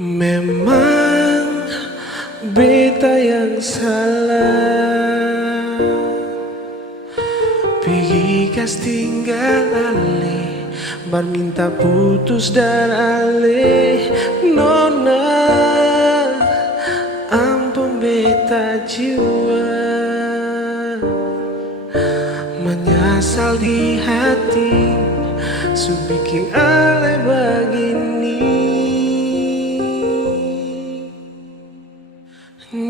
Memang beta yang salah, pergi kas tinggal ale, bar minta putus dan ale. Nona, ampun beta jiwa, menyesal di hati, su bikin ale begini.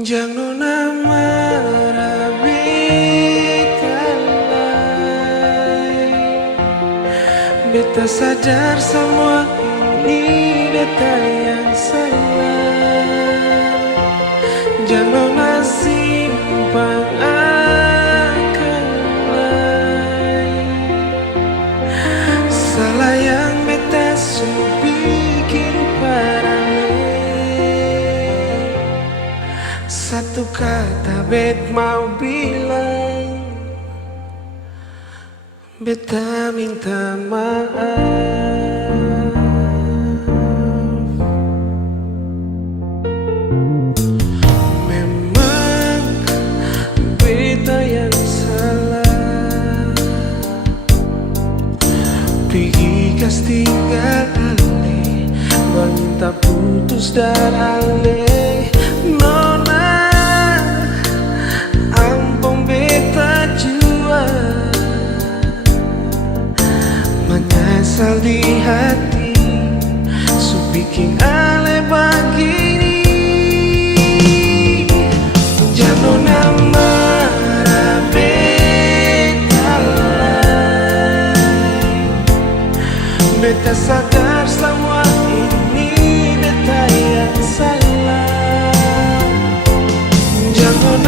Jangan marah beta lagi. Beta sadar semua ini beta yang salah. Jangan simpang akan lagi. Salah yang beta bikin parale. Satu kata bet mau bilang, beta minta maaf. Memang beta yang salah, pergi kas tinggal ale, minta putus dan ale. Nona, ampun beta jua, menyesal di hati, su bikin ale begini. Jangan marah beta lagi. Beta sadar semua ini beta yang salah. Jangan